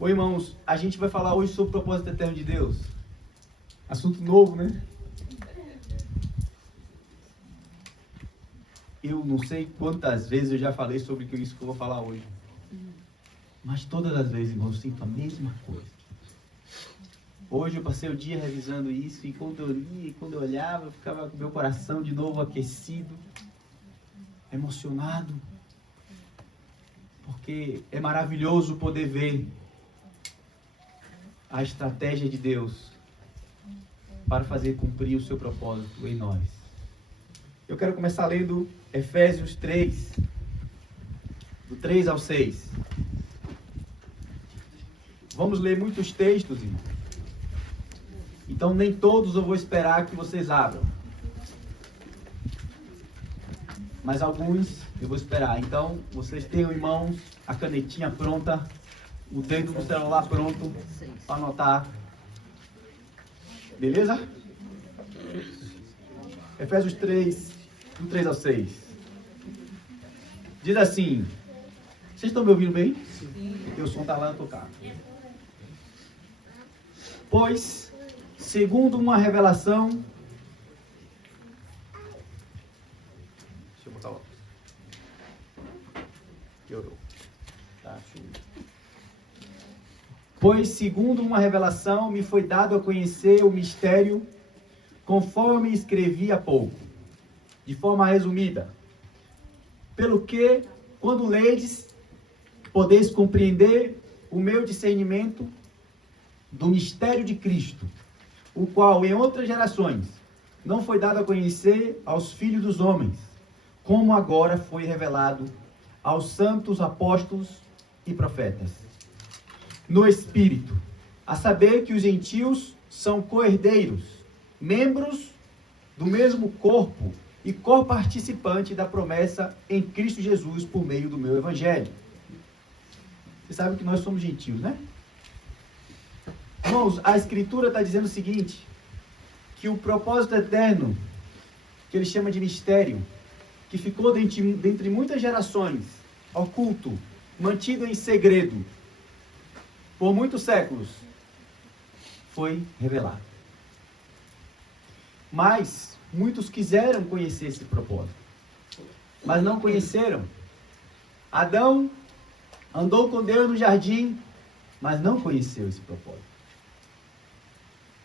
Ô irmãos, a gente vai falar hoje sobre o propósito eterno de Deus. Assunto novo, né? Eu não sei quantas vezes eu já falei sobre isso que eu vou falar hoje. Mas todas as vezes, irmãos, eu sinto a mesma coisa. Hoje eu passei o dia revisando isso e quando eu lia e quando eu olhava, eu ficava com meu coração de novo aquecido, emocionado. Porque é maravilhoso poder ver a estratégia de Deus para fazer cumprir o seu propósito em nós. Eu quero começar lendo Efésios 3, do 3 ao 6. Vamos ler muitos textos, irmão. Então nem todos eu vou esperar que vocês abram. Mas alguns eu vou esperar. Então vocês tenham em mãos a canetinha pronta, o dedo do celular pronto para anotar. Beleza? Efésios 3, do 3 ao 6. Diz assim. Vocês estão me ouvindo bem? Sim. Porque o som está lá no carro. Pois, segundo uma revelação... Deixa eu botar o... Piorou. Tá, pois, segundo uma revelação, me foi dado a conhecer o mistério, conforme escrevi há pouco, de forma resumida. Pelo que, quando ledes, podeis compreender o meu discernimento do mistério de Cristo, o qual em outras gerações não foi dado a conhecer aos filhos dos homens, como agora foi revelado aos santos apóstolos e profetas. No Espírito, a saber que os gentios são co-herdeiros, membros do mesmo corpo e co-participante da promessa em Cristo Jesus por meio do meu Evangelho. Você sabe que nós somos gentios, né? Irmãos, a Escritura está dizendo o seguinte, que o propósito eterno, que ele chama de mistério, que ficou dentre muitas gerações, oculto, mantido em segredo, por muitos séculos, foi revelado. Mas muitos quiseram conhecer esse propósito, mas não conheceram. Adão andou com Deus no jardim, mas não conheceu esse propósito.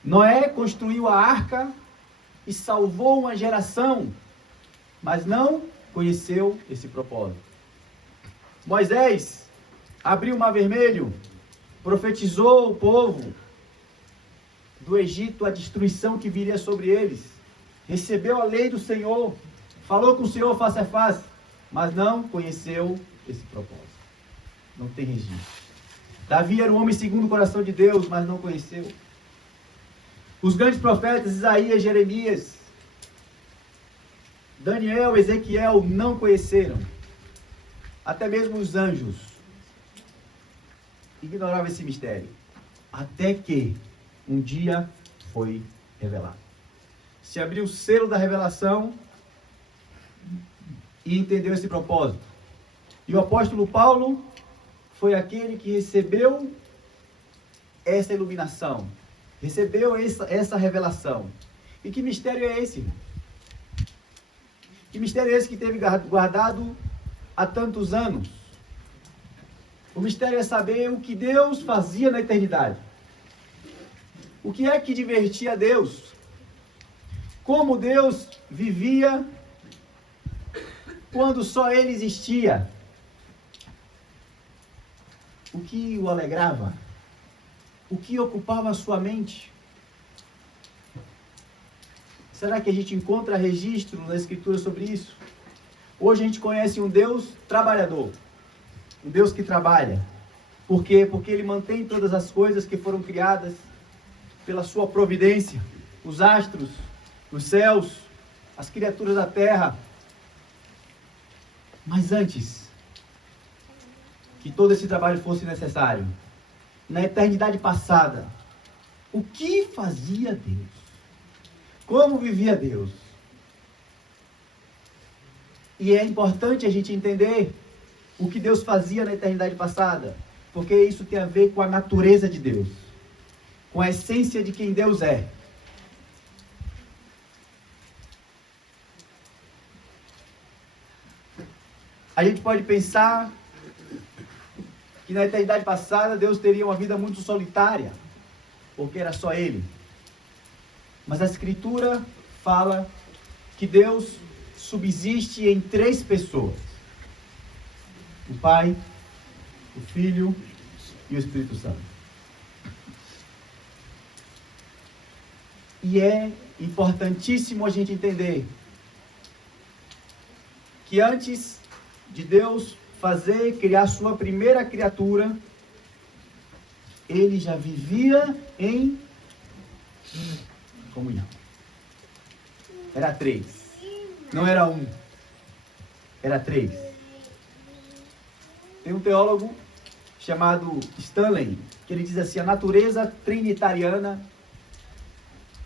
Noé construiu a arca e salvou uma geração, mas não conheceu esse propósito. Moisés abriu o Mar Vermelho, profetizou o povo do Egito, a destruição que viria sobre eles, recebeu a lei do Senhor, falou com o Senhor face a face, mas não conheceu esse propósito. Não tem registro. Davi era um homem segundo o coração de Deus, mas não conheceu. Os grandes profetas, Isaías, Jeremias, Daniel, Ezequiel, não conheceram. Até mesmo os anjos ignoravam esse mistério. Até que um dia foi revelado. Se abriu o selo da revelação e entendeu esse propósito. E o apóstolo Paulo foi aquele que recebeu essa iluminação. Recebeu essa revelação. E que mistério é esse? Que mistério é esse que teve guardado há tantos anos? O mistério é saber o que Deus fazia na eternidade. O que é que divertia Deus? Como Deus vivia quando só Ele existia? O que o alegrava? O que ocupava a sua mente? Será que a gente encontra registro na Escritura sobre isso? Hoje a gente conhece um Deus trabalhador. Um Deus que trabalha. Por quê? Porque Ele mantém todas as coisas que foram criadas pela sua providência. Os astros, os céus, as criaturas da terra. Mas antes que todo esse trabalho fosse necessário, na eternidade passada, o que fazia Deus? Como vivia Deus? E é importante a gente entender o que Deus fazia na eternidade passada, porque isso tem a ver com a natureza de Deus, com a essência de quem Deus é. A gente pode pensar que na eternidade passada Deus teria uma vida muito solitária, porque era só Ele. Mas a Escritura fala que Deus subsiste em 3 pessoas: o Pai, o Filho e o Espírito Santo. E é importantíssimo a gente entender que antes de Deus criar sua primeira criatura, Ele já vivia em comunhão. Era 3. Não era 1. Era 3. Tem um teólogo chamado Stanley, que ele diz assim: a natureza trinitariana,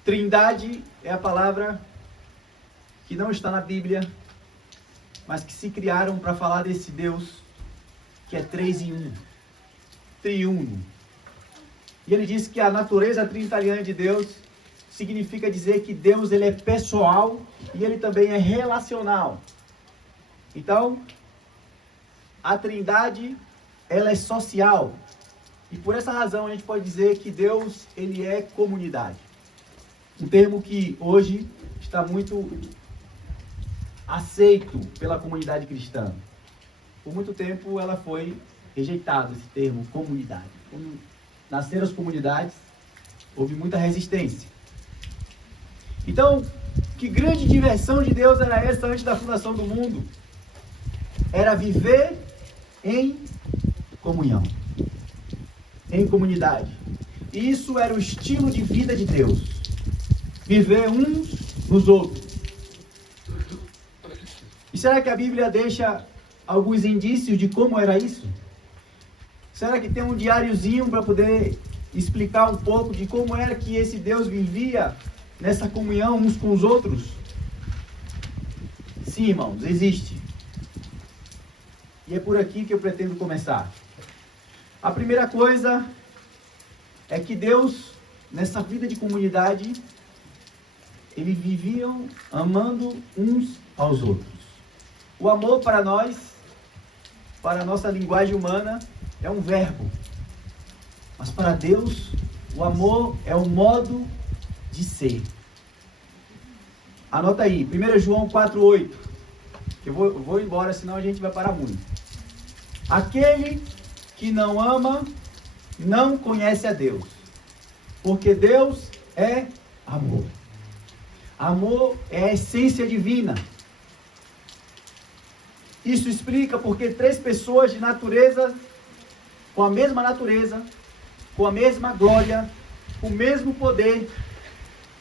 trindade é a palavra que não está na Bíblia, mas que se criaram para falar desse Deus que é 3 em 1, triuno. E ele diz que a natureza trinitariana de Deus significa dizer que Deus ele é pessoal e ele também é relacional. Então, a trindade ela é social. E por essa razão a gente pode dizer que Deus ele é comunidade. Um termo que hoje está muito aceito pela comunidade cristã. Por muito tempo ela foi rejeitada, esse termo, comunidade. Quando nasceram as comunidades, houve muita resistência. Então, que grande diversão de Deus era essa antes da fundação do mundo? Era viver em comunhão, em comunidade. E isso era o estilo de vida de Deus. Viver uns nos outros. E será que a Bíblia deixa alguns indícios de como era isso? Será que tem um diáriozinho para poder explicar um pouco de como era que esse Deus vivia nessa comunhão uns com os outros? Sim, irmãos, existe. E é por aqui que eu pretendo começar. A primeira coisa é que Deus, nessa vida de comunidade, eles viviam amando uns aos outros. O amor para nós, para a nossa linguagem humana, é um verbo. Mas para Deus, o amor é um modo de ser. Anota aí, 1 João 4,8. Eu vou embora, senão a gente vai parar muito. Aquele que não ama, não conhece a Deus. Porque Deus é amor. Amor é a essência divina. Isso explica porque 3 pessoas de natureza, com a mesma natureza, com a mesma glória, com o mesmo poder,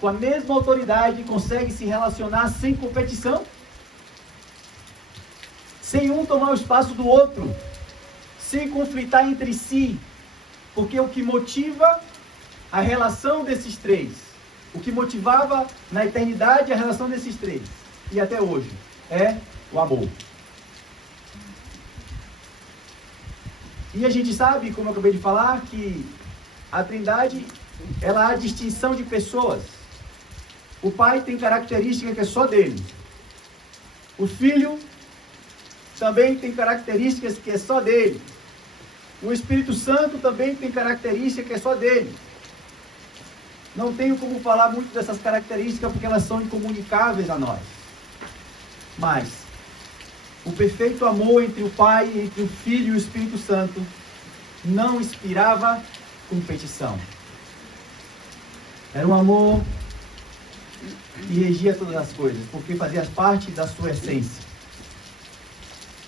com a mesma autoridade, conseguem se relacionar sem competição, sem um tomar o espaço do outro, sem conflitar entre si, porque o que motiva a relação desses 3, o que motivava na eternidade a relação desses 3, e até hoje, é o amor. E a gente sabe, como eu acabei de falar, que a Trindade, ela há distinção de pessoas. O Pai tem característica que é só dele. O Filho também tem características que é só dele. O Espírito Santo também tem característica que é só dele. Não tenho como falar muito dessas características porque elas são incomunicáveis a nós. Mas o perfeito amor entre o Pai, entre o Filho e o Espírito Santo não inspirava competição. Era um amor que regia todas as coisas, porque fazia parte da sua essência.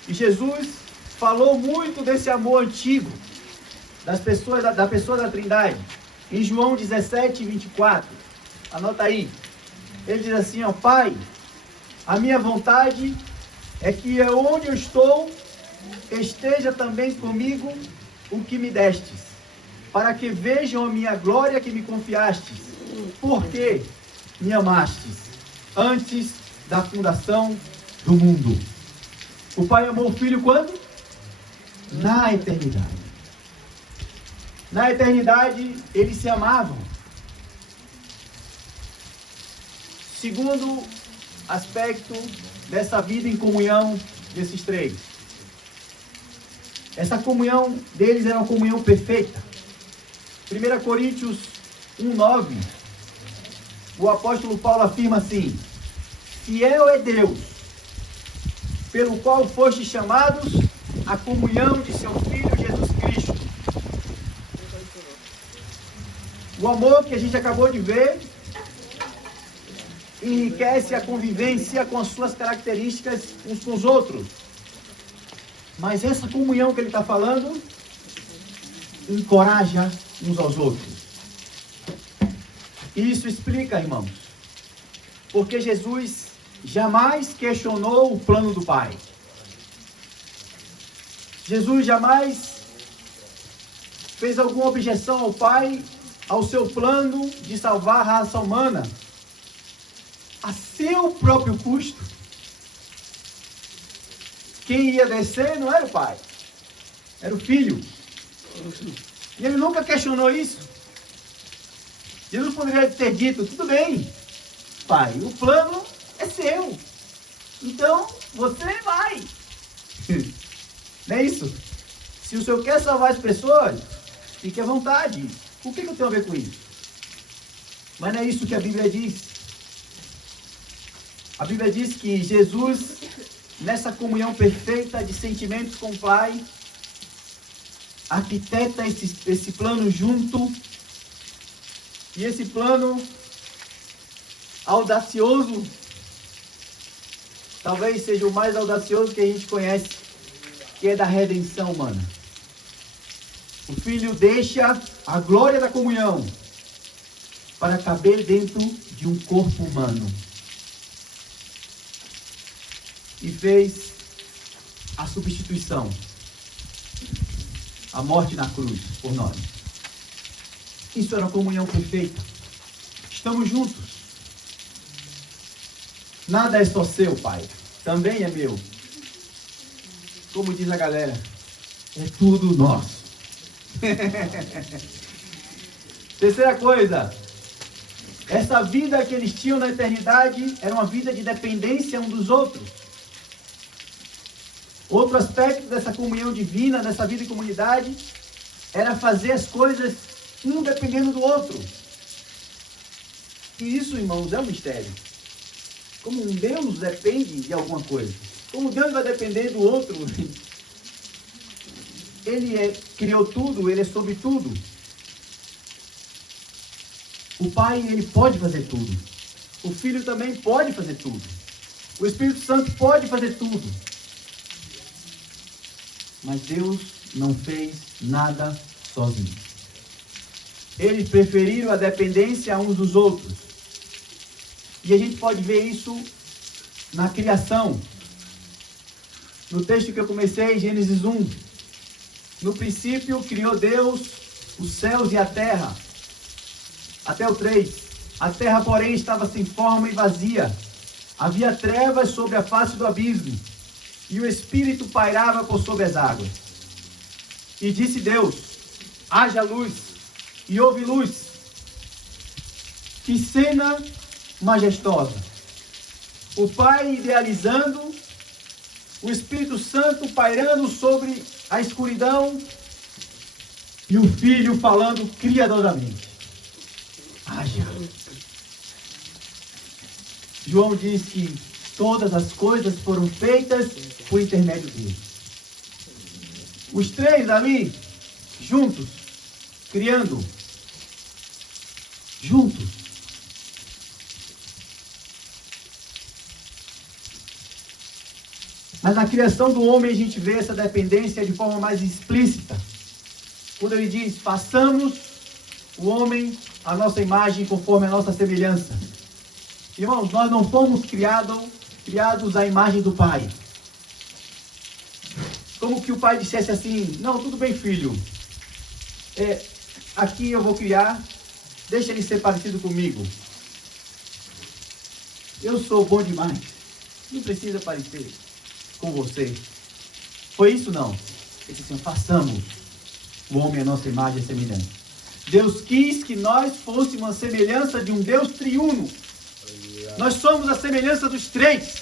E Jesus falou muito desse amor antigo, da pessoa da Trindade. Em João 17, 24, anota aí. Ele diz assim, ó: Pai, a minha vontade é que onde eu estou, esteja também comigo o que me destes, para que vejam a minha glória que me confiastes, porque me amastes antes da fundação do mundo. O Pai amou o Filho quando? Na eternidade. Na eternidade, eles se amavam. Segundo aspecto dessa vida em comunhão desses três. Essa comunhão deles era uma comunhão perfeita. 1 Coríntios 1:9, o apóstolo Paulo afirma assim: fiel é Deus, pelo qual fostes chamados à comunhão de seu Filho Jesus Cristo. O amor que a gente acabou de ver enriquece a convivência com as suas características uns com os outros. Mas essa comunhão que ele está falando encoraja uns aos outros. E isso explica, irmãos, porque Jesus jamais questionou o plano do Pai. Jesus jamais fez alguma objeção ao Pai, ao seu plano de salvar a raça humana a seu próprio custo. Quem ia descer não era o Pai, era o Filho. E ele nunca questionou isso. Jesus poderia ter dito: tudo bem, Pai, o plano é seu, então você vai. Não é isso? Se o Senhor quer salvar as pessoas, fique à vontade. O que eu tenho a ver com isso? Mas não é isso que a Bíblia diz. A Bíblia diz que Jesus, nessa comunhão perfeita de sentimentos com o Pai, arquiteta esse plano junto. E esse plano audacioso, talvez seja o mais audacioso que a gente conhece, que é da redenção humana. O Filho deixa a glória da comunhão para caber dentro de um corpo humano. E fez a substituição, a morte na cruz por nós. Isso era uma comunhão perfeita. Estamos juntos. Nada é só seu, Pai. Também é meu. Como diz a galera, é tudo nosso. Terceira coisa, essa vida que eles tinham na eternidade era uma vida de dependência um dos outros. Outro aspecto dessa comunhão divina, dessa vida em comunidade, era fazer as coisas um dependendo do outro. E isso, irmãos, é um mistério. Como um Deus depende de alguma coisa. Como Deus vai depender do outro. Ele criou tudo, Ele é sobre tudo. O Pai, Ele pode fazer tudo. O Filho também pode fazer tudo. O Espírito Santo pode fazer tudo. Mas Deus não fez nada sozinho. Eles preferiram a dependência uns dos outros. E a gente pode ver isso na criação. No texto que eu comecei, Gênesis 1. No princípio criou Deus os céus e a terra. Até o 3. A terra, porém, estava sem forma e vazia. Havia trevas sobre a face do abismo. E o Espírito pairava por sobre as águas. E disse Deus: haja luz. E houve luz. Que cena majestosa. O Pai idealizando, o Espírito Santo pairando sobre a escuridão e o Filho falando criadoramente: haja. João diz que todas as coisas foram feitas por intermédio dele. Os três ali, juntos, criando, juntos. Mas na criação do homem a gente vê essa dependência de forma mais explícita. Quando ele diz: façamos o homem à nossa imagem, conforme a nossa semelhança. Irmãos, nós não fomos criados à imagem do Pai. Como que o Pai dissesse assim: não, tudo bem, filho. Aqui eu vou criar, deixa ele ser parecido comigo. Eu sou bom demais. Não precisa parecer com você. Foi isso não. Ele disse assim: façamos o homem à nossa imagem e semelhança. Deus quis que nós fôssemos a semelhança de um Deus triuno. Nós somos a semelhança dos três,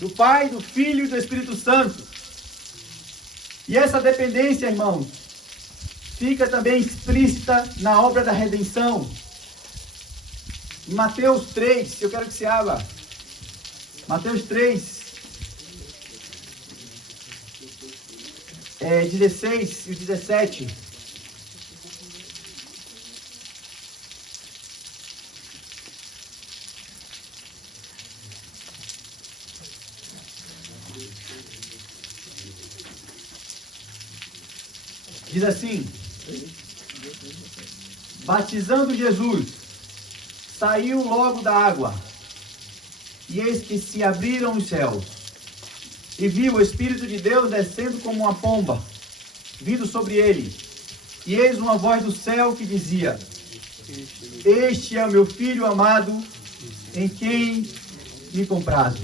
do Pai, do Filho e do Espírito Santo. E essa dependência, irmãos, fica também explícita na obra da redenção. Em Mateus 3, eu quero que você abra. Mateus 3, 16 e 17. Diz assim: batizando Jesus, saiu logo da água, e eis que se abriram os céus, e viu o Espírito de Deus descendo como uma pomba, vindo sobre ele. E eis uma voz do céu que dizia: este é o meu Filho amado, em quem me comprazo,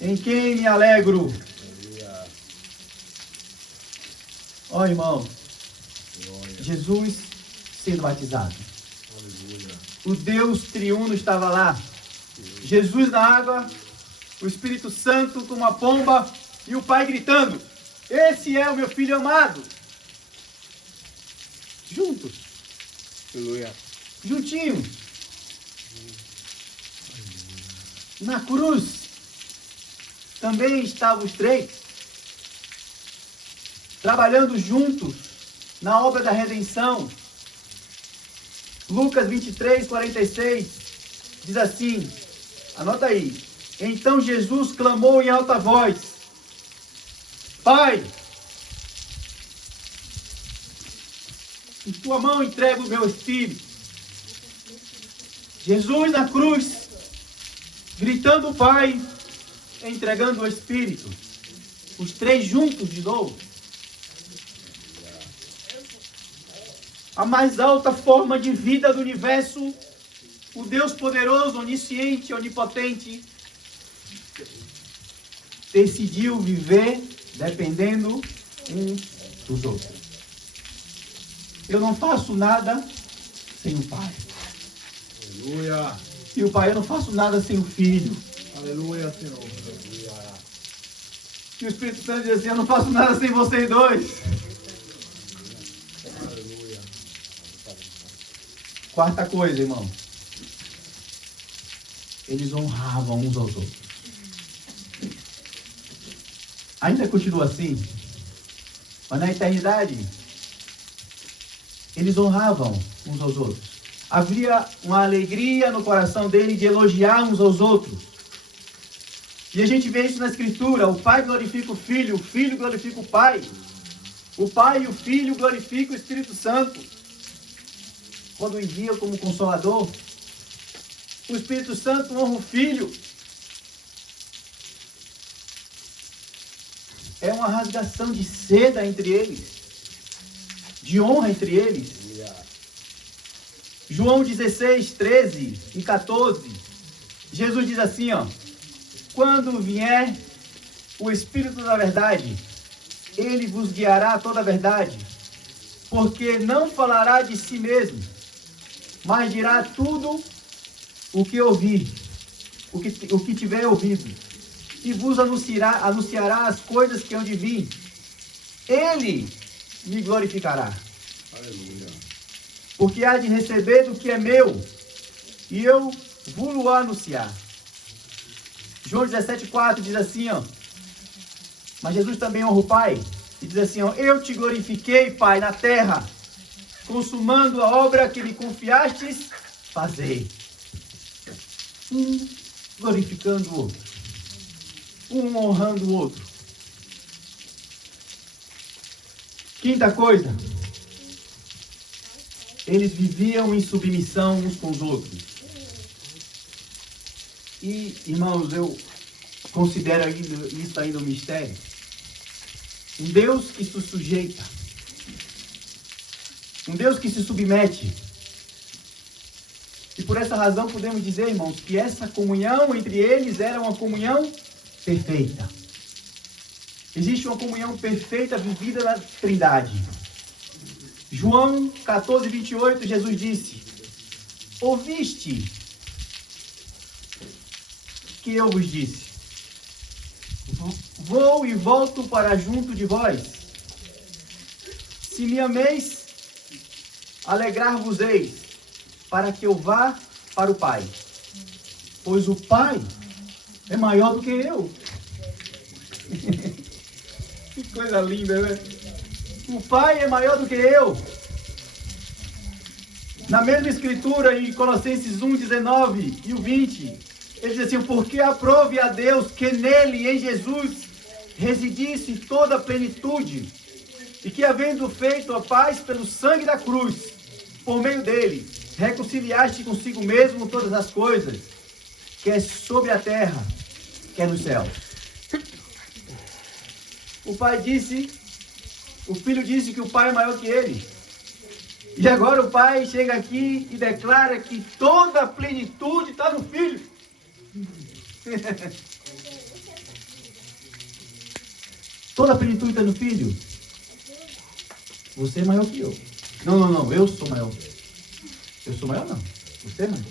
em quem me alegro. Ó, irmão, Jesus sendo batizado. O Deus triuno estava lá. Jesus na água, o Espírito Santo com uma pomba e o Pai gritando: esse é o meu Filho amado. Juntos. Aleluia. Juntinhos. Na cruz também estavam os três, trabalhando juntos na obra da redenção. Lucas 23, 46 diz assim, anota aí: então Jesus clamou em alta voz: Pai, em tua mão entrego o meu espírito. Jesus na cruz, gritando o Pai, entregando o Espírito. Os três juntos de novo. A mais alta forma de vida do universo, o Deus poderoso, onisciente, onipotente, decidiu viver dependendo uns dos outros. Eu não faço nada sem o Pai. Aleluia. E o Pai, eu não faço nada sem o Filho. Aleluia, Senhor. Aleluia. E o Espírito Santo diz assim: eu não faço nada sem vocês dois. Aleluia. Quarta coisa, irmão. Eles honravam uns aos outros. Ainda continua assim. Mas na eternidade, eles honravam uns aos outros. Havia uma alegria no coração dele de elogiar uns aos outros. E a gente vê isso na Escritura. O Pai glorifica o Filho glorifica o Pai. O Pai e o Filho glorificam o Espírito Santo. Quando o envia como Consolador, o Espírito Santo honra o Filho. É uma rasgação de seda entre eles, de honra entre eles. João 16, 13 e 14, Jesus diz assim, ó: quando vier o Espírito da verdade, ele vos guiará a toda a verdade, porque não falará de si mesmo, mas dirá tudo o que ouvir, o que tiver ouvido, e vos anunciará as coisas que hão de vir. Ele me glorificará. Aleluia. Porque há de receber do que é meu, e eu vou anunciar. João 17,4 diz assim, ó: mas Jesus também honra o Pai, e diz assim, ó: eu te glorifiquei, Pai, na terra, consumando a obra que me confiastes fazer. Um glorificando o outro, um honrando o outro. Quinta coisa: eles viviam em submissão uns com os outros. E, irmãos, eu considero isso ainda um mistério. Um Deus que se sujeita. Um Deus que se submete. E por essa razão podemos dizer, irmãos, que essa comunhão entre eles era uma comunhão perfeita. Existe uma comunhão perfeita vivida na Trindade. João 14, 28, Jesus disse: ouviste que eu vos disse, vou e volto para junto de vós. Se me ameis, alegrar-vos-eis, para que eu vá para o Pai, pois o Pai é maior do que eu. Que coisa linda, né? O Pai é maior do que eu. Na mesma escritura, em Colossenses 1, 19 e o 20, ele diz assim: porque aprove a Deus que nele, em Jesus, residisse toda a plenitude, e que, havendo feito a paz pelo sangue da cruz, por meio dele, reconciliaste consigo mesmo todas as coisas, quer sobre a terra, quer nos céus. O Pai disse, o Filho disse que o Pai é maior que ele. E agora o Pai chega aqui e declara que toda a plenitude está no Filho. Toda a plenitude está no Filho. Você é maior que eu. Não, eu sou maior. Eu sou maior não. Você é maior.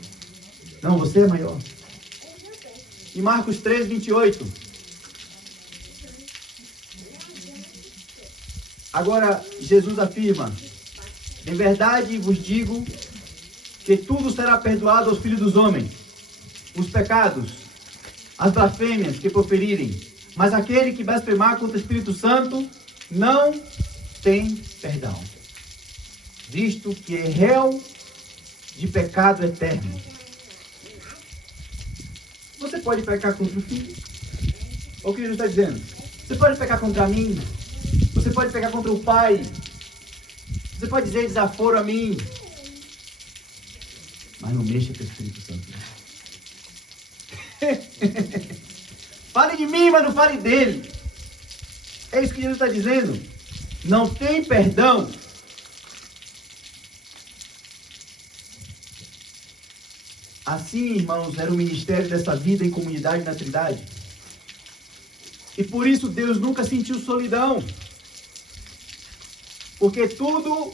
Não, você é maior. Em Marcos 3, 28. Agora Jesus afirma: em verdade vos digo que tudo será perdoado aos filhos dos homens, os pecados, as blasfêmias que proferirem, mas aquele que blasfemar contra o Espírito Santo não tem perdão, visto que é réu de pecado eterno. Você pode pecar contra o Filho? Olha o que Jesus está dizendo. Você pode pecar contra mim. Você pode pecar contra o Pai. Você pode dizer desaforo a mim. Mas não mexa com o Espírito Santo. Fale de mim, mas não fale dele. É isso que Jesus está dizendo. Não tem perdão. Assim, irmãos, era o ministério dessa vida em comunidade na Trindade. E por isso Deus nunca sentiu solidão. Porque tudo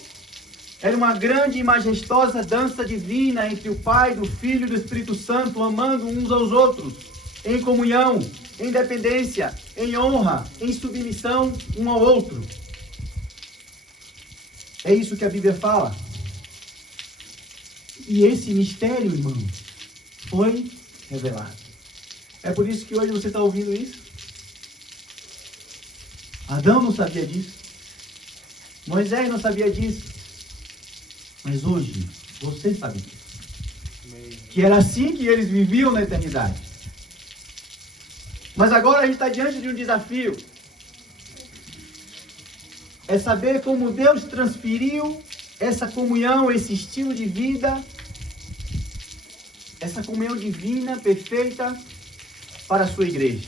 era uma grande e majestosa dança divina entre o Pai, do Filho e do Espírito Santo, amando uns aos outros, em comunhão, em dependência, em honra, em submissão um ao outro. É isso que a Bíblia fala. E esse mistério, irmão, foi revelado. É por isso que hoje você está ouvindo isso. Adão não sabia disso. Moisés não sabia disso. Mas hoje, você sabe disso. Que era assim que eles viviam na eternidade. Mas agora a gente está diante de um desafio. É saber como Deus transferiu essa comunhão, esse estilo de vida, essa comunhão divina, perfeita, para a sua igreja.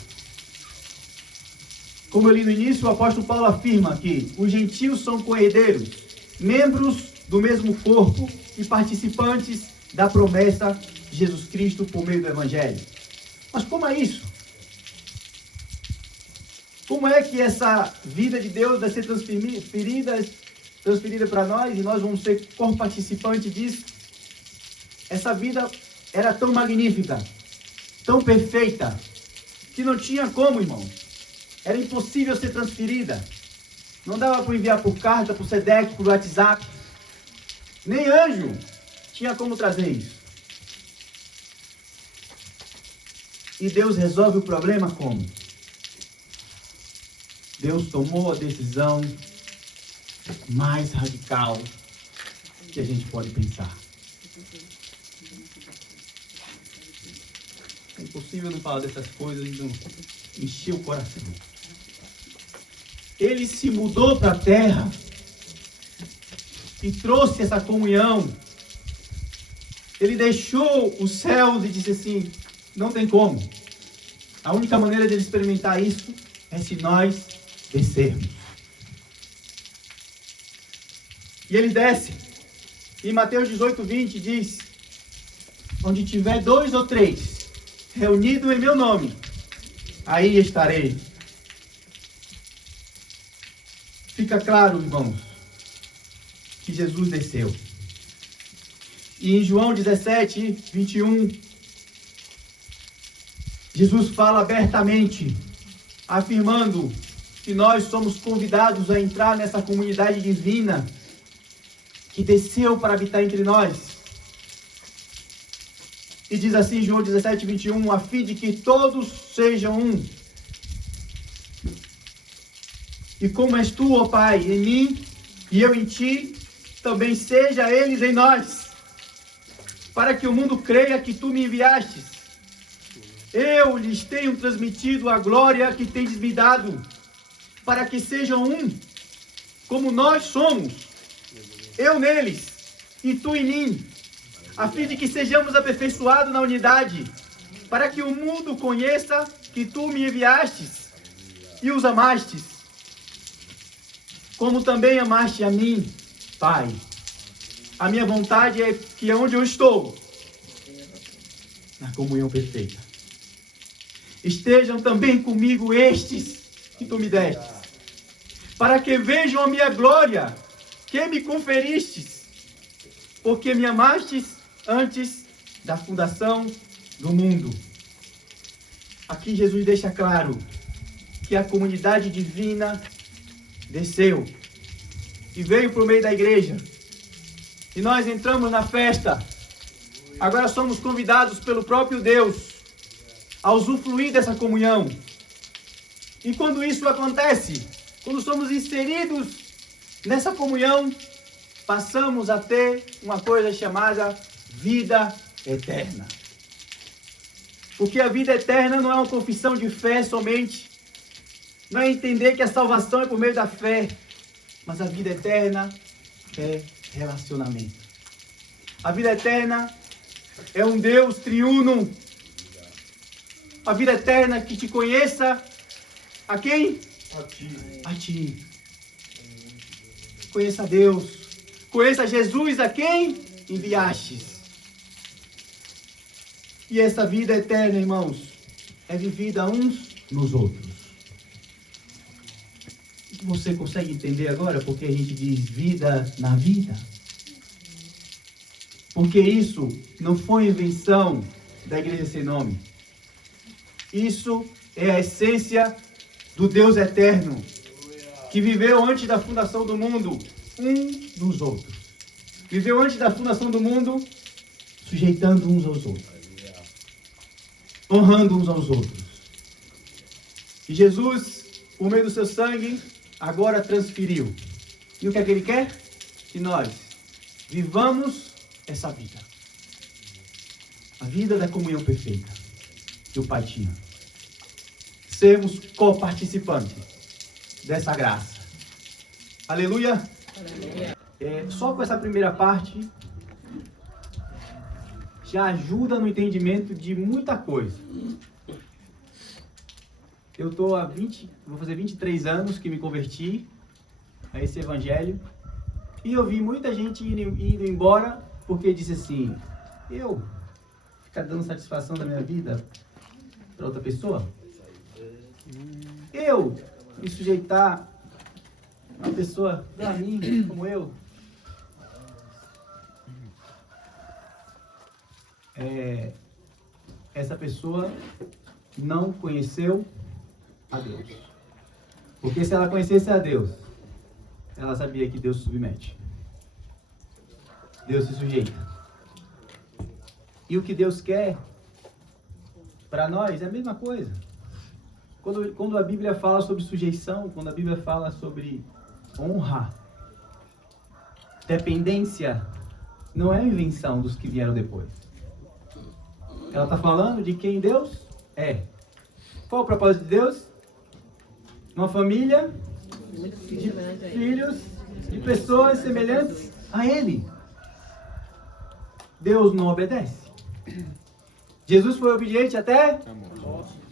Como eu li no início, o apóstolo Paulo afirma que os gentios são co-herdeiros, membros do mesmo corpo e participantes da promessa de Jesus Cristo por meio do Evangelho. Mas como é isso? Como é que essa vida de Deus vai ser transferida para nós e nós vamos ser co-participantes disso? Essa vida era tão magnífica, tão perfeita, que não tinha como, irmão. Era impossível ser transferida. Não dava para enviar por carta, por SEDEC, por WhatsApp. Nem anjo tinha como trazer isso. E Deus resolve o problema como? Deus tomou a decisão mais radical que a gente pode pensar. É impossível não falar dessas coisas e não encher o coração. Ele se mudou para a terra e trouxe essa comunhão. Ele deixou os céus e disse assim: não tem como. A única maneira de ele experimentar isso é se nós descermos. E ele desce. E Mateus 18, 20 diz: onde tiver 2 ou 3 reunidos em meu nome, aí estarei. Fica claro, irmãos, que Jesus desceu. E em João 17, 21, Jesus fala abertamente, afirmando que nós somos convidados a entrar nessa comunidade divina que desceu para habitar entre nós. E diz assim, João 17, 21, a fim de que todos sejam um. E como és tu, ó Pai, em mim, e eu em ti, também seja eles em nós, para que o mundo creia que tu me enviastes. Eu lhes tenho transmitido a glória que tens me dado, para que sejam um, como nós somos, eu neles, e tu em mim, a fim de que sejamos aperfeiçoados na unidade, para que o mundo conheça que tu me enviastes e os amastes, como também amaste a mim, Pai. A minha vontade é que onde eu estou, na comunhão perfeita, estejam também comigo estes que tu me deste, para que vejam a minha glória, que me conferistes, porque me amastes antes da fundação do mundo. Aqui Jesus deixa claro que a comunidade divina desceu e veio por meio da igreja. E nós entramos na festa. Agora somos convidados pelo próprio Deus a usufruir dessa comunhão. E quando isso acontece, quando somos inseridos nessa comunhão, passamos a ter uma coisa chamada vida eterna. Porque a vida eterna não é uma confissão de fé somente, não é entender que a salvação é por meio da fé, mas a vida eterna é relacionamento. A vida eterna é um Deus triuno. A vida eterna que te conheça a quem? A ti. A ti. Conheça a Deus. Conheça Jesus a quem enviastes. E essa vida eterna, irmãos, é vivida uns nos outros. Você consegue entender agora porque a gente diz vida na vida? Porque isso não foi invenção da igreja sem nome. Isso é a essência do Deus eterno, que viveu antes da fundação do mundo, um dos outros. Viveu antes da fundação do mundo, sujeitando uns aos outros, honrando uns aos outros. E Jesus, por meio do seu sangue, agora transferiu. E o que é que ele quer? Que nós vivamos essa vida. A vida da comunhão perfeita que o Pai tinha. Sermos co-participantes dessa graça. Aleluia! Aleluia. Só com essa primeira parte já ajuda no entendimento de muita coisa. Eu vou fazer 23 anos que me converti a esse evangelho e eu vi muita gente indo embora porque disse assim, eu ficar dando satisfação da minha vida para outra pessoa? Eu me sujeitar a uma pessoa para mim, como eu? Essa pessoa não conheceu a Deus. Porque se ela conhecesse a Deus, ela sabia que Deus se submete. Deus se sujeita. E o que Deus quer para nós é a mesma coisa. Quando a Bíblia fala sobre sujeição, quando a Bíblia fala sobre honra, dependência, não é invenção dos que vieram depois. Ela está falando de quem Deus é. Qual o propósito de Deus? Uma família de filhos, de pessoas semelhantes a Ele. Deus não obedece. Jesus foi obediente até?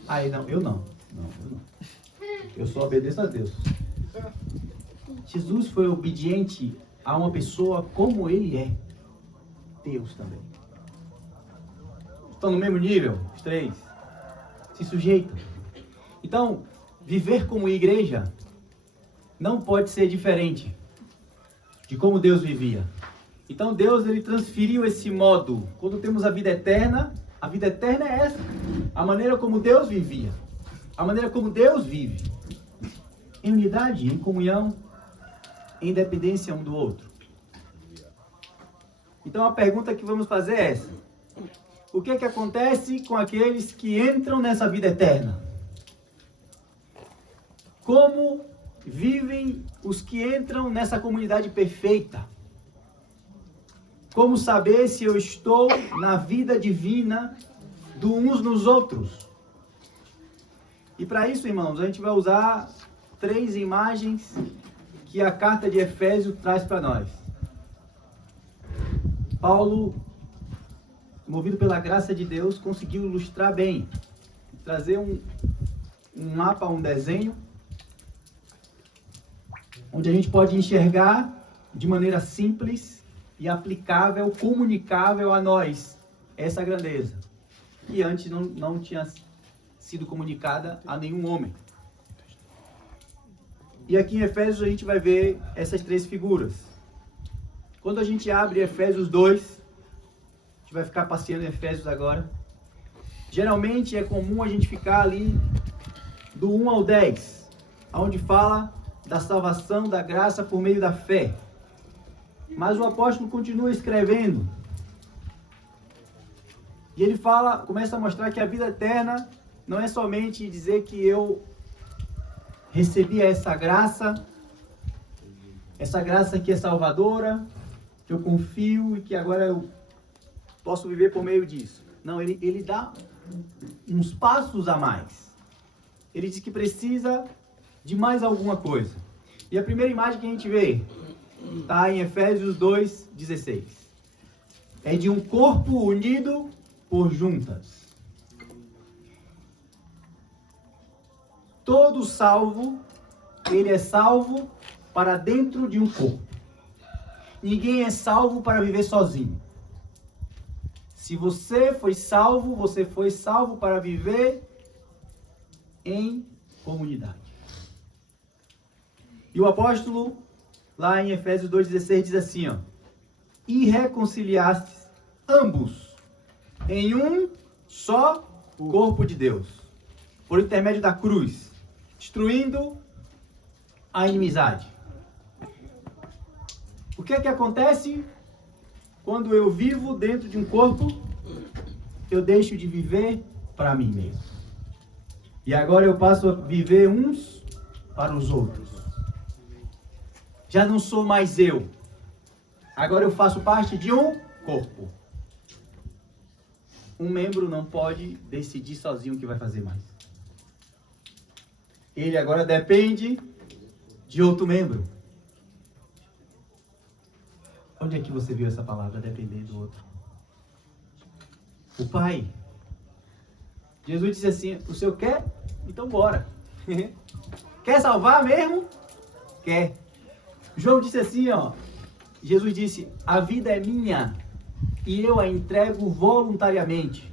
Aí não, eu não. Eu só obedeço a Deus. Jesus foi obediente a uma pessoa como Ele é. Deus também. Estão no mesmo nível, os três. Se sujeitam. Então, viver como igreja não pode ser diferente de como Deus vivia. Então Deus, ele transferiu esse modo. Quando temos a vida eterna é essa. A maneira como Deus vivia. A maneira como Deus vive. Em unidade, em comunhão, em dependência um do outro. Então a pergunta que vamos fazer é essa. O que é que acontece com aqueles que entram nessa vida eterna? Como vivem os que entram nessa comunidade perfeita? Como saber se eu estou na vida divina do uns nos outros? E para isso, irmãos, a gente vai usar 3 imagens que a carta de Efésios traz para nós. Paulo, movido pela graça de Deus, conseguiu ilustrar bem, trazer um mapa, um desenho, onde a gente pode enxergar de maneira simples e aplicável, comunicável a nós, essa grandeza, que antes não tinha sido comunicada a nenhum homem. E aqui em Efésios a gente vai ver essas 3 figuras. Quando a gente abre Efésios 2, a gente vai ficar passeando em Efésios agora. Geralmente é comum a gente ficar ali do 1 ao 10, onde fala da salvação, da graça por meio da fé. Mas o apóstolo continua escrevendo. E ele começa a mostrar que a vida eterna não é somente dizer que eu recebi essa graça que é salvadora, que eu confio e que agora eu posso viver por meio disso. Não, ele dá uns passos a mais. Ele diz que precisa de mais alguma coisa. E a primeira imagem que a gente vê está em Efésios 2:16. É de um corpo unido por juntas. Todo salvo, ele é salvo para dentro de um corpo. Ninguém é salvo para viver sozinho. Se você foi salvo para viver em comunidade. E o apóstolo, lá em Efésios 2:16, diz assim, ó: e reconciliastes ambos em um só corpo de Deus, por intermédio da cruz, destruindo a inimizade. O que é que acontece quando eu vivo dentro de um corpo? Eu deixo de viver para mim mesmo. E agora eu passo a viver uns para os outros. Já não sou mais eu. Agora eu faço parte de um corpo. Um membro não pode decidir sozinho o que vai fazer mais. Ele agora depende de outro membro. Onde é que você viu essa palavra, depender do outro? O Pai. Jesus disse assim: o Senhor quer? Então bora. Quer salvar mesmo? Quer. João disse assim, ó. Jesus disse: a vida é minha e eu a entrego voluntariamente.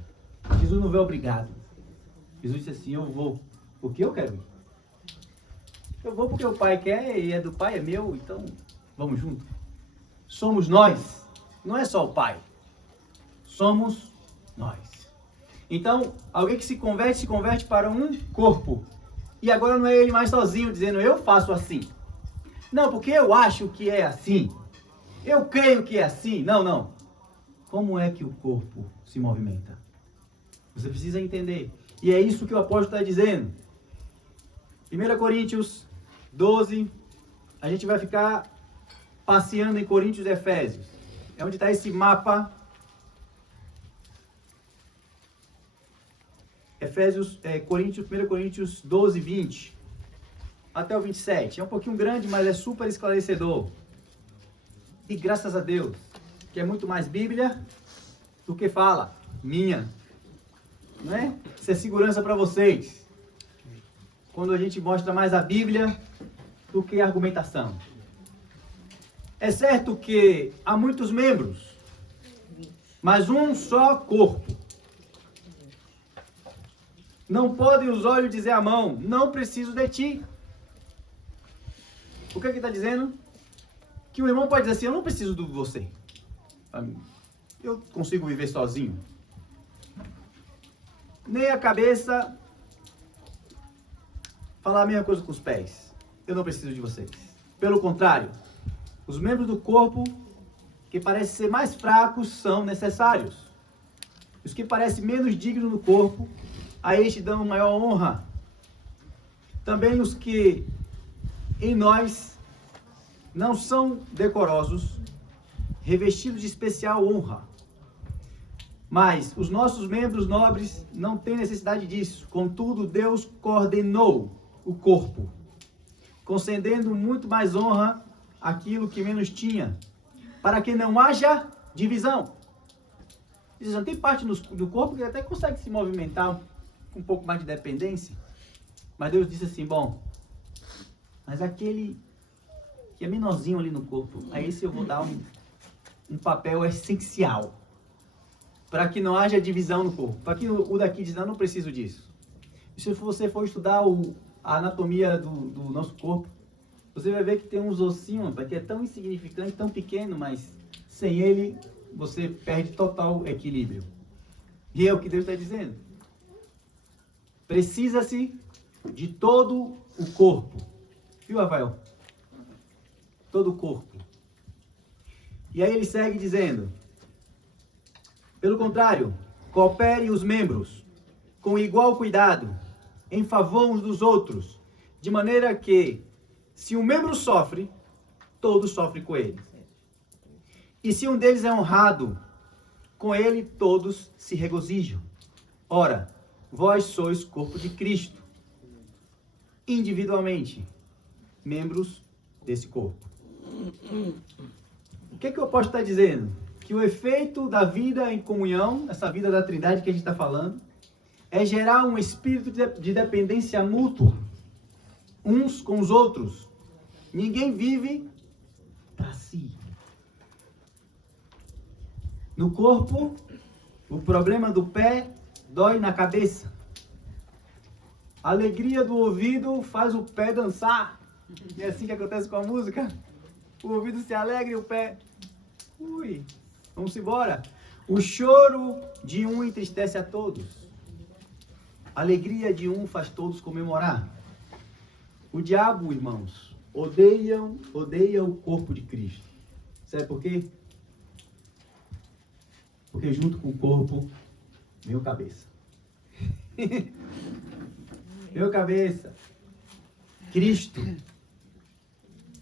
Jesus não veio obrigado. Jesus disse assim: eu vou porque eu quero ir. Eu vou porque o Pai quer e é do Pai, é meu, então vamos junto. Somos nós, não é só o Pai. Somos nós. Então, alguém que se converte para um corpo. E agora não é ele mais sozinho dizendo: eu faço assim. Não, porque eu acho que é assim. Eu creio que é assim. Não, não. Como é que o corpo se movimenta? Você precisa entender. E é isso que o apóstolo está dizendo. 1 Coríntios 12. A gente vai ficar passeando em Coríntios e Efésios. É onde está esse mapa. 1 Coríntios 12, 20. Até o 27. É um pouquinho grande, mas é super esclarecedor. E graças a Deus, que é muito mais Bíblia do que fala minha. Não é? Isso é segurança para vocês. Quando a gente mostra mais a Bíblia do que a argumentação. É certo que há muitos membros, mas um só corpo. Não podem os olhos dizer à mão: não preciso de ti. O que está dizendo? que o irmão pode dizer assim, eu não preciso de você. Eu consigo viver sozinho. Nem a cabeça falar a mesma coisa com os pés. Eu não preciso de vocês. Pelo contrário, os membros do corpo que parecem ser mais fracos são necessários. Os que parecem menos dignos no corpo, a este dão maior honra. Também os que em nós não são decorosos, revestidos de especial honra. Mas os nossos membros nobres não têm necessidade disso. Contudo, Deus coordenou o corpo, concedendo muito mais honra àquilo que menos tinha, para que não haja divisão. Não tem parte do corpo que até consegue se movimentar com um pouco mais de dependência. Mas Deus disse assim, bom, mas aquele que é menorzinho ali no corpo, a esse eu vou dar um papel essencial, para que não haja divisão no corpo. Para que o daqui diz, não preciso disso. E se você for estudar a anatomia do nosso corpo, você vai ver que tem uns ossinhos, que é tão insignificante, tão pequeno, mas sem ele você perde total equilíbrio. E é o que Deus está dizendo. Precisa-se de todo o corpo. Viu, Rafael? Todo o corpo. E aí ele segue dizendo, pelo contrário, coopere os membros com igual cuidado, em favor uns dos outros, de maneira que, se um membro sofre, todos sofrem com ele. E se um deles é honrado, com ele todos se regozijam. Ora, vós sois corpo de Cristo, individualmente, membros desse corpo. O que o apóstolo está dizendo? Que o efeito da vida em comunhão, essa vida da Trindade que a gente está falando, é gerar um espírito de dependência mútua, uns com os outros. Ninguém vive para si. No corpo, o problema do pé dói na cabeça. A alegria do ouvido faz o pé dançar. E é assim que acontece com a música. O ouvido se alegra e o pé... Ui, vamos embora. O choro de um entristece a todos. A alegria de um faz todos comemorar. O diabo, irmãos, odeia o corpo de Cristo. Sabe por quê? Porque junto com o corpo, vem o cabeça. Vem o cabeça. Cristo,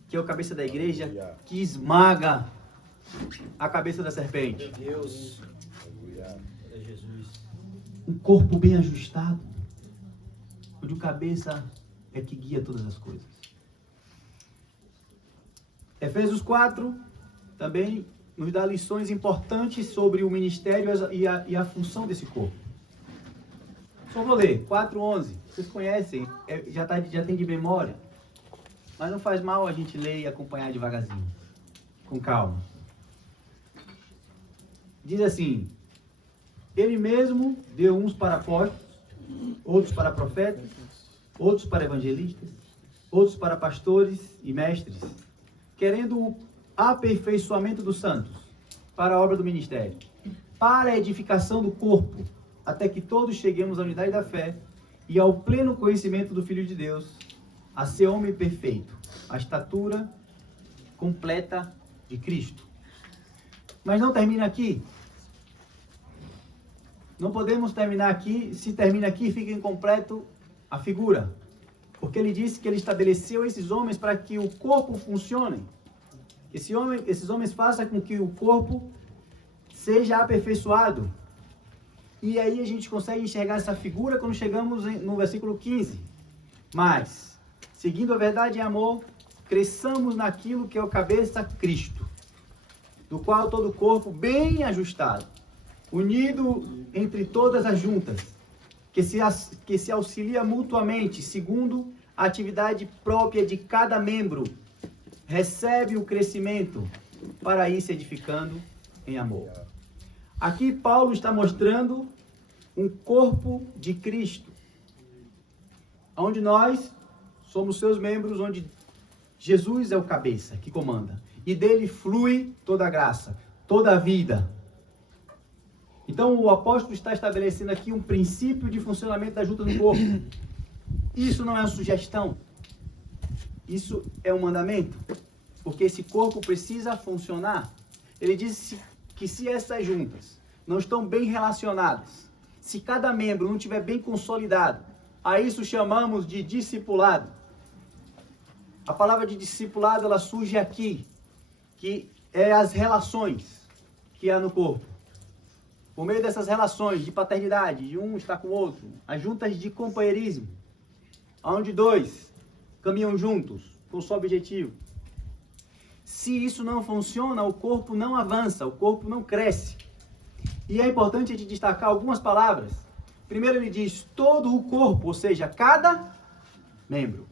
que é o cabeça da igreja, que esmaga a cabeça da serpente. Deus. É Jesus. Um corpo bem ajustado, onde o cabeça é que guia todas as coisas. Efésios 4 também nos dá lições importantes sobre o ministério e a função desse corpo. Só vou ler, 4:11. Vocês conhecem, já tem de memória. Mas não faz mal a gente ler e acompanhar devagarzinho, com calma. Diz assim, ele mesmo deu uns para apóstolos, outros para profetas, outros para evangelistas, outros para pastores e mestres, querendo o aperfeiçoamento dos santos, para a obra do ministério, para a edificação do corpo, até que todos cheguemos à unidade da fé e ao pleno conhecimento do Filho de Deus, a ser homem perfeito, a estatura completa de Cristo. Mas não termina aqui. Não podemos terminar aqui. Se termina aqui, fica incompleto a figura. Porque ele disse que ele estabeleceu esses homens para que o corpo funcione. Esses homens façam com que o corpo seja aperfeiçoado. E aí a gente consegue enxergar essa figura quando chegamos no versículo 15. Mas, seguindo a verdade em amor, cresçamos naquilo que é o cabeça, Cristo, do qual todo o corpo bem ajustado, unido entre todas as juntas, que se auxilia mutuamente, segundo a atividade própria de cada membro, recebe o crescimento para ir se edificando em amor. Aqui Paulo está mostrando um corpo de Cristo, onde nós somos seus membros, onde Jesus é o cabeça que comanda. e dele flui toda a graça, toda a vida. Então o apóstolo está estabelecendo aqui um princípio de funcionamento da junta do corpo. Isso não é uma sugestão, isso é um mandamento, porque esse corpo precisa funcionar. Ele diz que se essas juntas não estão bem relacionadas, se cada membro não estiver bem consolidado, a isso chamamos de discipulado. A palavra de discipulado, ela surge aqui, que é as relações que há no corpo. Por meio dessas relações de paternidade, de um estar com o outro, as juntas de companheirismo, onde dois caminham juntos com o seu objetivo. Se isso não funciona, o corpo não avança, o corpo não cresce. E é importante a gente destacar algumas palavras. Primeiro ele diz todo o corpo, ou seja, cada membro.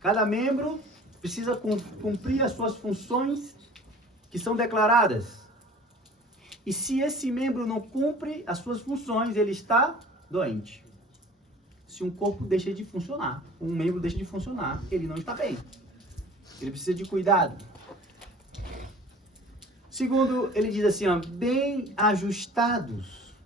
Cada membro precisa cumprir as suas funções que são declaradas. E se esse membro não cumpre as suas funções, ele está doente. Se um corpo deixa de funcionar, um membro deixa de funcionar, ele não está bem. Ele precisa de cuidado. Segundo, ele diz assim, ó, bem ajustados,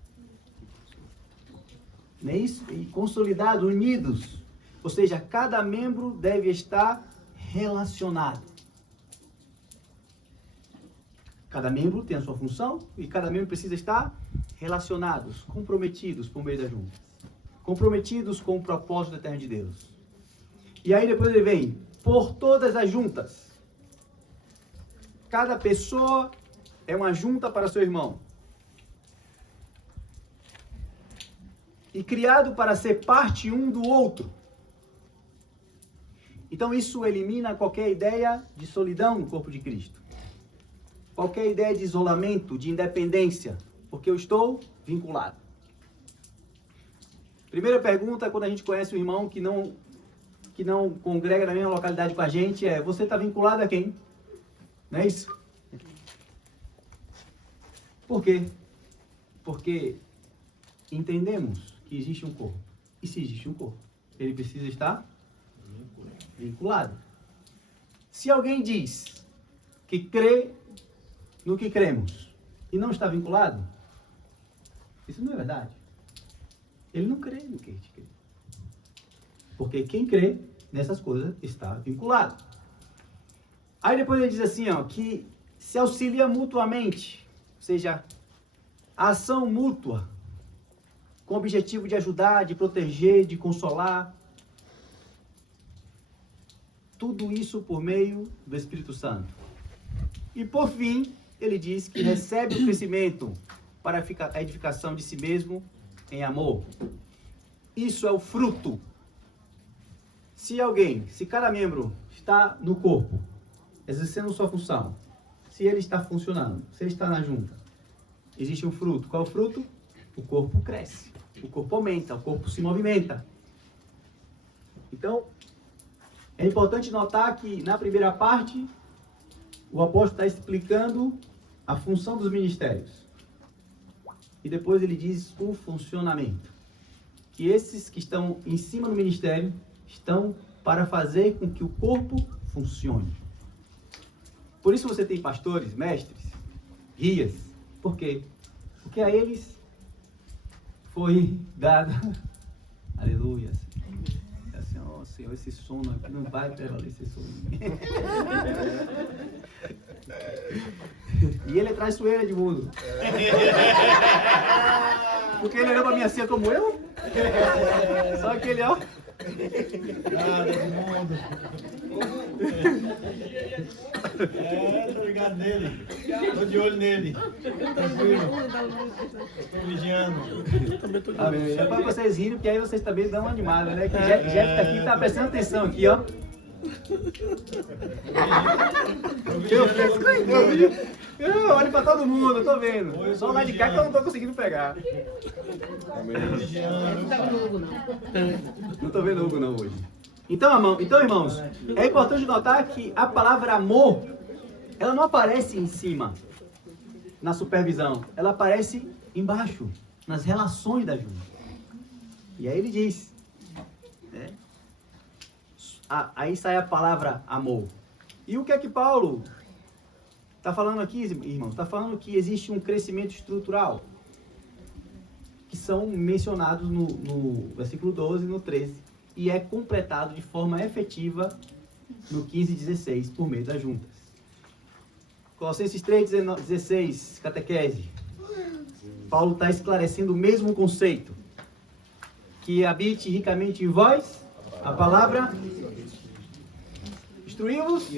não é isso? E consolidados, unidos. Ou seja, cada membro deve estar relacionado. Cada membro tem a sua função e cada membro precisa estar relacionados, comprometidos por meio da junta. Comprometidos com o propósito eterno de Deus. E aí depois ele vem, por todas as juntas. Cada pessoa é uma junta para seu irmão. E criado para ser parte um do outro. Então isso elimina qualquer ideia de solidão no corpo de Cristo. Qualquer ideia de isolamento, de independência, porque eu estou vinculado. Primeira pergunta, quando a gente conhece um irmão que não congrega na mesma localidade com a gente, é, você está vinculado a quem? Não é isso? Por quê? Porque entendemos que existe um corpo. E se existe um corpo, ele precisa estar vinculado. Se alguém diz que crê no que cremos e não está vinculado, isso não é verdade. Ele não crê no que a gente crê. Porque quem crê nessas coisas está vinculado. Aí depois ele diz assim, ó, que se auxilia mutuamente, ou seja, a ação mútua, com o objetivo de ajudar, de proteger, de consolar. Tudo isso por meio do Espírito Santo. E por fim, ele diz que recebe o crescimento para a edificação de si mesmo em amor. Isso é o fruto. Se cada membro está no corpo, exercendo sua função, se ele está funcionando, se ele está na junta, existe um fruto. Qual é o fruto? O corpo cresce, o corpo aumenta, o corpo se movimenta. Então, é importante notar que na primeira parte, o apóstolo está explicando a função dos ministérios. E depois ele diz o funcionamento. Que esses que estão em cima do ministério estão para fazer com que o corpo funcione. Por isso você tem pastores, mestres, guias. Por quê? Porque a eles foi dado, aleluia, assim, ó, Senhor, esse sono aqui não vai prevalecer sobre mim. E ele é traiçoeiro de mundo. Porque ele olhou pra mim assim como eu. Só que ele, ó. Nada do mundo. Tô ligado nele. Tô de olho nele. Tranquilo. Tô vigiando. Amém. É pra vocês rirem, porque aí vocês também dão uma animada, né? Que Jeff tá aqui, tá prestando atenção aqui, ó. Eu olho pra todo mundo, eu tô vendo. Só lá de cá que eu não tô conseguindo pegar. Não tô vendo Hugo não hoje. Então, irmãos, é importante notar que a palavra amor, ela não aparece em cima, na supervisão. Ela aparece embaixo, nas relações da junta. E aí ele diz, né? Aí sai a palavra amor. E o que é que Paulo Está falando aqui, irmãos, está falando que existe um crescimento estrutural, que são mencionados no versículo 12 e no 13, e é completado de forma efetiva no 15 e 16, por meio das juntas. Colossenses 3, 16, catequese. Paulo está esclarecendo o mesmo conceito. Que habite ricamente em vós a palavra, instruí-vos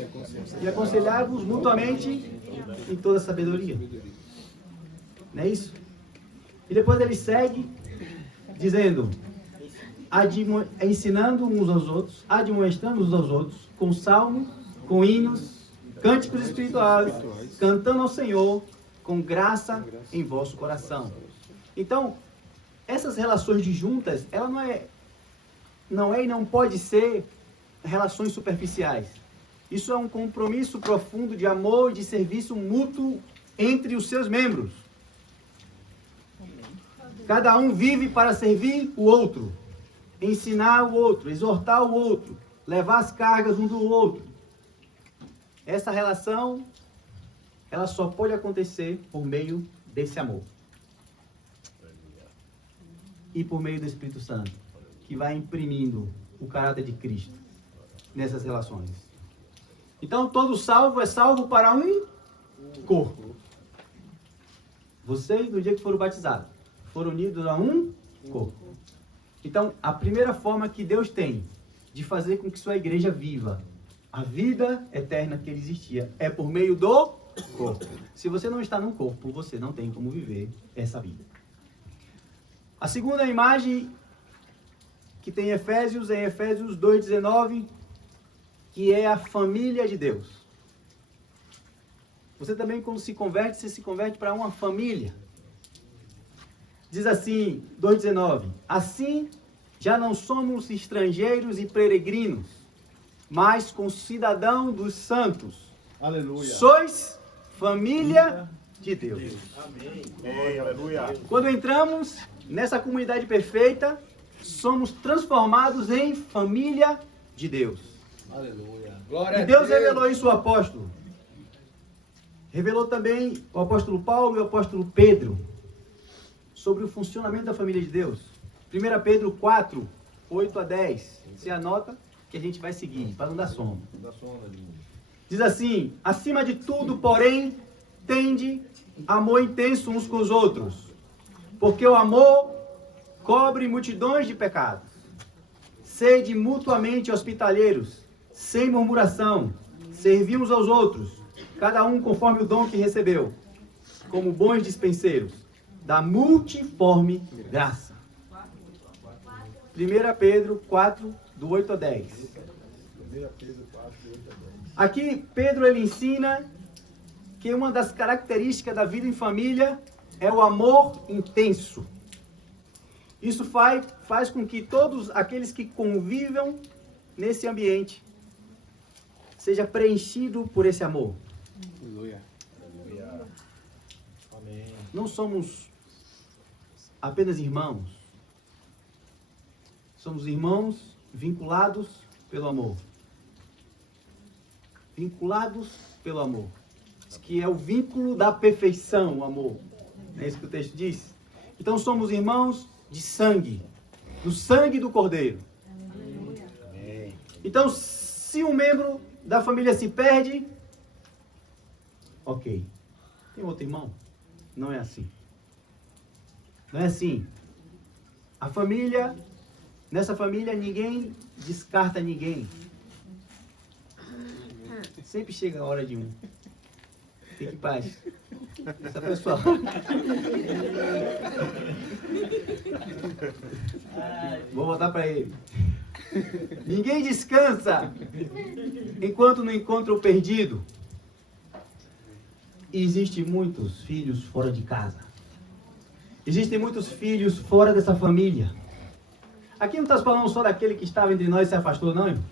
e aconselhar-vos mutuamente em toda sabedoria. Não é isso? E depois ele segue dizendo, ensinando uns aos outros, admoestando uns aos outros, com salmos, com hinos, cânticos espirituais, cantando ao Senhor, com graça em vosso coração. Então, essas relações de juntas, ela não é e não pode ser relações superficiais. Isso é um compromisso profundo de amor e de serviço mútuo entre os seus membros. Cada um vive para servir o outro, ensinar o outro, exortar o outro, levar as cargas um do outro. Essa relação, ela só pode acontecer por meio desse amor. E por meio do Espírito Santo, que vai imprimindo o caráter de Cristo nessas relações. Então, todo salvo é salvo para um corpo. Vocês, no dia que foram batizados, foram unidos a um corpo. Então, a primeira forma que Deus tem de fazer com que sua igreja viva a vida eterna que ele existia é por meio do corpo. Se você não está num corpo, você não tem como viver essa vida. A segunda imagem que tem em Efésios 2,19, que é a família de Deus. Você também, quando se converte, você se converte para uma família. Diz assim, 2,19, assim já não somos estrangeiros e peregrinos, mas concidadãos dos santos. Aleluia. Sois família de Deus. Amém. Aleluia. Quando entramos nessa comunidade perfeita, somos transformados em família de Deus. Aleluia. E Deus revelou isso ao apóstolo. Revelou também o apóstolo Paulo e o apóstolo Pedro sobre o funcionamento da família de Deus. 1 Pedro 4, 8 a 10. Você anota que a gente vai seguir, para não dar sono. Diz assim, acima de tudo, porém, tende amor intenso uns com os outros, porque o amor cobre multidões de pecados. Sede mutuamente hospitaleiros, sem murmuração, servi uns aos outros, cada um conforme o dom que recebeu, como bons dispenseiros da multiforme graça. 1 Pedro 4, do 8 a 10. Aqui, Pedro ele ensina que uma das características da vida em família é o amor intenso. Isso faz com que todos aqueles que convivam nesse ambiente seja preenchido por esse amor. Aleluia. Amém. Não somos apenas irmãos. Somos irmãos vinculados pelo amor. Vinculados pelo amor. Diz que é o vínculo da perfeição, o amor. É isso que o texto diz. Então somos irmãos de sangue. Do sangue do Cordeiro. Amém. Então, se um membro da família se perde, ok. Tem outro irmão? Não é assim. Não é assim. A família, nessa família ninguém descarta ninguém. Sempre chega a hora de um. Fique em paz. Isso é pessoal. Vou voltar para ele. Ninguém descansa enquanto não encontra o perdido. E existem muitos filhos fora de casa. Existem muitos filhos fora dessa família. Aqui não está falando só daquele que estava entre nós e se afastou, não, irmão.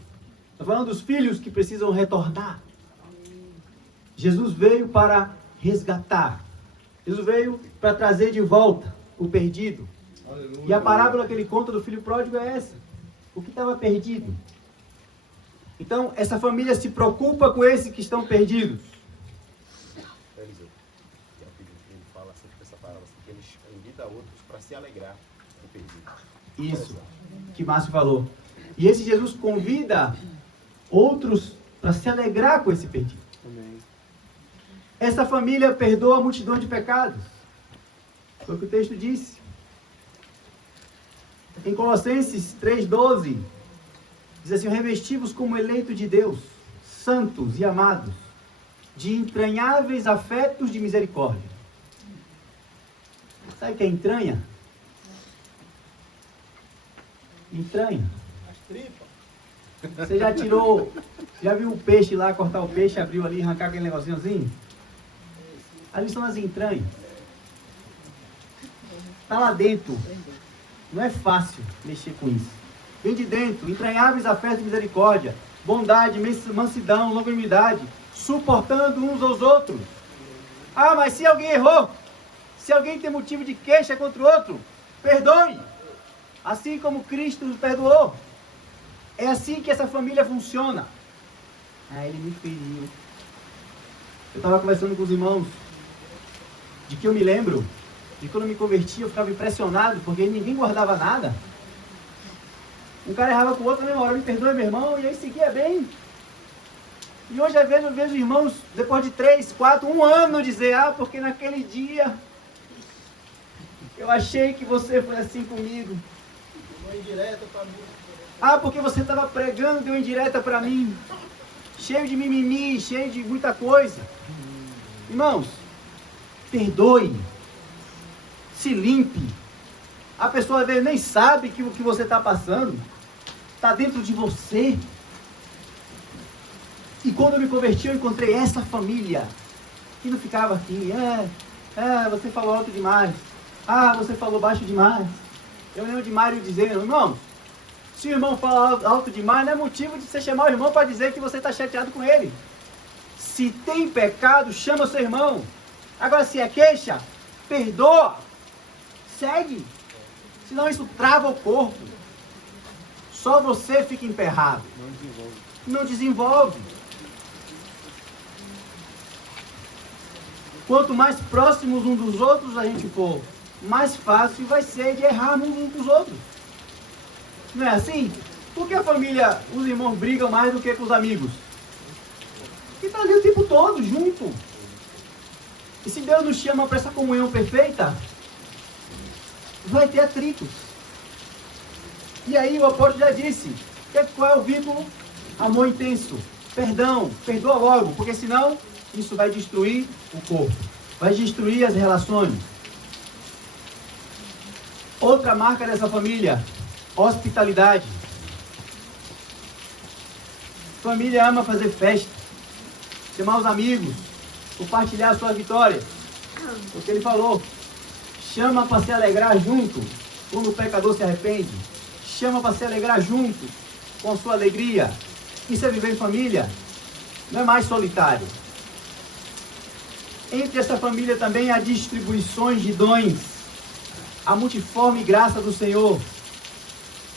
Está falando dos filhos que precisam retornar. Jesus veio para resgatar. Jesus veio para trazer de volta o perdido. Aleluia. E a parábola que ele conta do filho pródigo é essa. O que estava perdido. Então, essa família se preocupa com esses que estão perdidos. fala assim, que ele invita outros para se alegrar com o perdido. Isso que Márcio falou. E esse Jesus convida outros para se alegrar com esse perdido. Amém. Essa família perdoa a multidão de pecados. Foi o que o texto disse. Em Colossenses 3,12, diz assim: revesti-vos como eleito de Deus, santos e amados, de entranháveis afetos de misericórdia. Sabe o que é entranha? Entranha. As tripas. Você já viu o peixe lá, cortar o peixe, abriu ali, arrancar aquele negocinho assim? Ali são as entranhas. Está lá dentro. Não é fácil mexer com isso. Vem de dentro, entranháveis afetos de misericórdia, bondade, mansidão, longanimidade, suportando uns aos outros. Ah, mas se alguém errou, se alguém tem motivo de queixa contra o outro, perdoe. Assim como Cristo nos perdoou. É assim que essa família funciona. Ah, ele me feriu. Eu estava conversando com os irmãos, de que eu me lembro, de quando eu me converti, eu ficava impressionado, porque ninguém guardava nada. Um cara errava com o outro na mesma hora, me perdoe, meu irmão, e aí seguia bem. E hoje, às vezes, eu vejo irmãos, depois de 3, 4, 1 ano, dizer: ah, porque naquele dia eu achei que você foi assim comigo. Uma indireta para mim. Ah, porque você estava pregando, deu indireta para mim. Cheio de mimimi, cheio de muita coisa. Irmãos, perdoe. Se limpe. A pessoa às vezes nem sabe que o que você está passando está dentro de você. E quando eu me converti, eu encontrei essa família que não ficava aqui. Você falou alto demais. Ah, você falou baixo demais. Eu lembro de Mário dizendo: irmão, se o irmão fala alto demais, não é motivo de você chamar o irmão para dizer que você está chateado com ele. Se tem pecado, chama o seu irmão. Agora, se é queixa, perdoa. Segue. Senão isso trava o corpo. Só você fica emperrado. Não desenvolve. Quanto mais próximos uns dos outros a gente for, mais fácil vai ser de errarmos uns com os outros. Não é assim? Por que a família, os irmãos brigam mais do que com os amigos? Porque está ali o tempo todo, junto. E se Deus nos chama para essa comunhão perfeita, vai ter atritos. E aí o apóstolo já disse, qual é o vínculo? Amor intenso, perdão, perdoa logo, porque senão isso vai destruir o corpo, vai destruir as relações. Outra marca dessa família: hospitalidade. Família ama fazer festa, chamar os amigos, compartilhar suas vitórias. O que ele falou: chama para se alegrar junto quando o pecador se arrepende, chama para se alegrar junto com a sua alegria. Isso é viver em família, não é mais solitário. Entre essa família também há distribuições de dons, a multiforme graça do Senhor.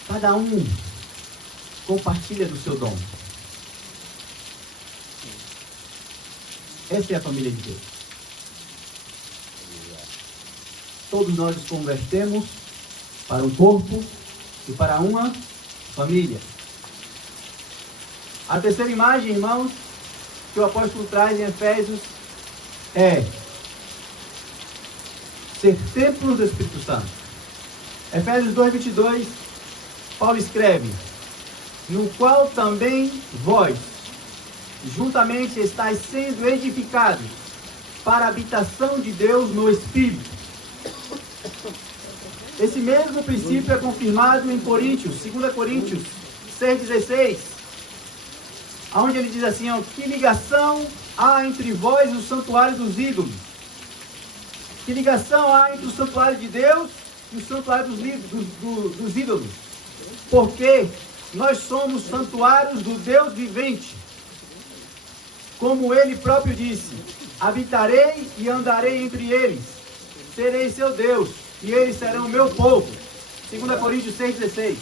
Cada um compartilha do seu dom. Essa é a família de Deus. Todos nós nos convertemos para um corpo e para uma família. A terceira imagem, irmãos, que o apóstolo traz em Efésios é ser templo do Espírito Santo. Efésios 2:22, Paulo escreve: no qual também vós juntamente estáis sendo edificados para a habitação de Deus no Espírito. Esse mesmo princípio é confirmado em Coríntios, 2 Coríntios 6,16, onde ele diz assim: que ligação há entre vós e o santuário dos ídolos? Que ligação há entre o santuário de Deus e o santuário dos ídolos? Porque nós somos santuários do Deus vivente. Como ele próprio disse: habitarei e andarei entre eles, serei seu Deus, e eles serão meu povo. 2 Coríntios 6,16.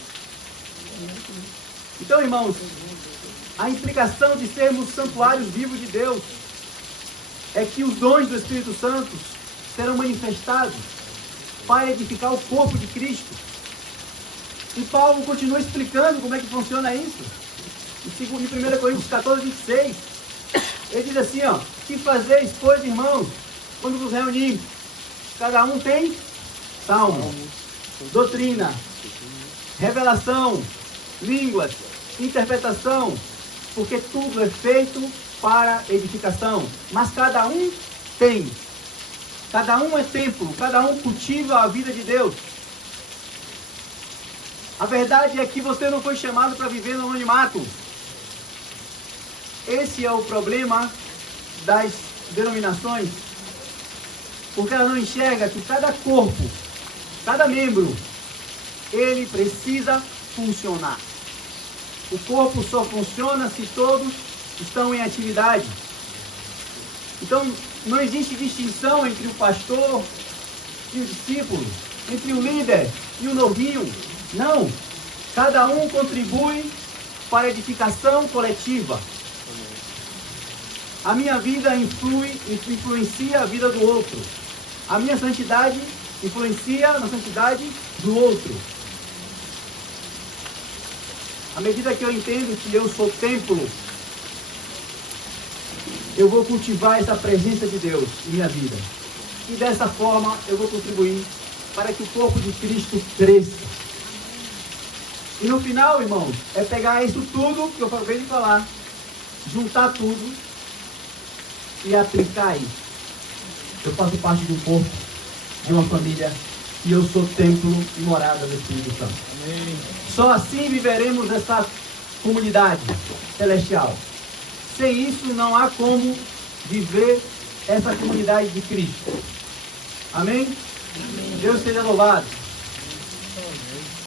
Então, irmãos, a implicação de sermos santuários vivos de Deus é que os dons do Espírito Santo serão manifestados para edificar o corpo de Cristo. E Paulo continua explicando como é que funciona isso. Em 1 Coríntios 14, 26, ele diz assim, ó: que fazeis, pois, irmãos, quando vos reunimos? Cada um tem salmo, doutrina, revelação, línguas, interpretação, porque tudo é feito para edificação. Mas cada um tem, cada um é templo, cada um cultiva a vida de Deus. A verdade é que você não foi chamado para viver no anonimato. Esse é o problema das denominações, porque ela não enxerga que cada corpo, cada membro, ele precisa funcionar. O corpo só funciona se todos estão em atividade. Então, não existe distinção entre o pastor e o discípulo, entre o líder e o novinho. Não. Cada um contribui para a edificação coletiva. A minha vida influencia a vida do outro. A minha santidade influencia na santidade do outro. À medida que eu entendo que eu sou templo, eu vou cultivar essa presença de Deus em minha vida. E dessa forma eu vou contribuir para que o corpo de Cristo cresça. E no final, irmãos, é pegar isso tudo que eu acabei de falar, juntar tudo e aplicar isso. Eu faço parte de um corpo, de uma família, e eu sou templo e morada do Espírito Santo. Amém. Só assim viveremos essa comunidade celestial. Sem isso não há como viver essa comunidade de Cristo. Amém? Amém. Deus seja louvado.